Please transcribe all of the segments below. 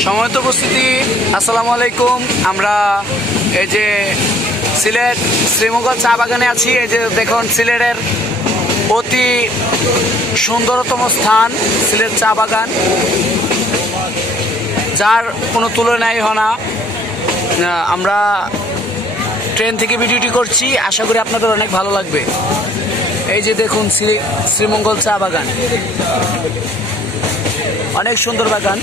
সময়ত উপস্থিতি, আসসালামু আলাইকুম। আমরা এই যে সিলেট শ্রীমঙ্গল চা বাগানে আছি। এই যে দেখুন, সিলেটের অতি সুন্দরতম স্থান, সিলেট চা বাগান। যার কোনো তুলনাই হয় না। আমরা ট্রেন থেকে ভিডিওটি করছি। আশা করি আপনাদের অনেক ভালো লাগবে। এই যে দেখুন শ্রী- শ্রীমঙ্গল চা বাগান। অনেক সুন্দর বাগান।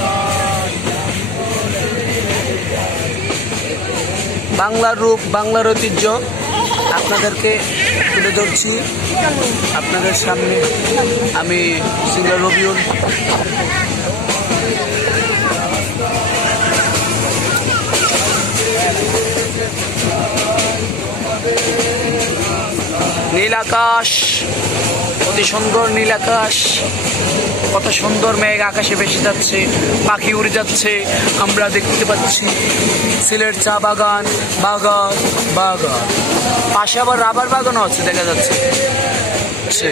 বাংলার রূপ বাংলার ঐতিহ্য আপনাদেরকে তুলে ধরছি। আপনাদের সামনে আমি সিঙ্গার রবিউল। নীল আকাশ অতি সুন্দর নীল আকাশ কত সুন্দর মেঘ আকাশে ভেসে যাচ্ছে, পাখি উড়ে যাচ্ছে, আমরা দেখতে পাচ্ছি সিলেট চা বাগান বাগান বাগান। পাশে আবার রাবার বাগানও আছে, দেখা যাচ্ছে। সে।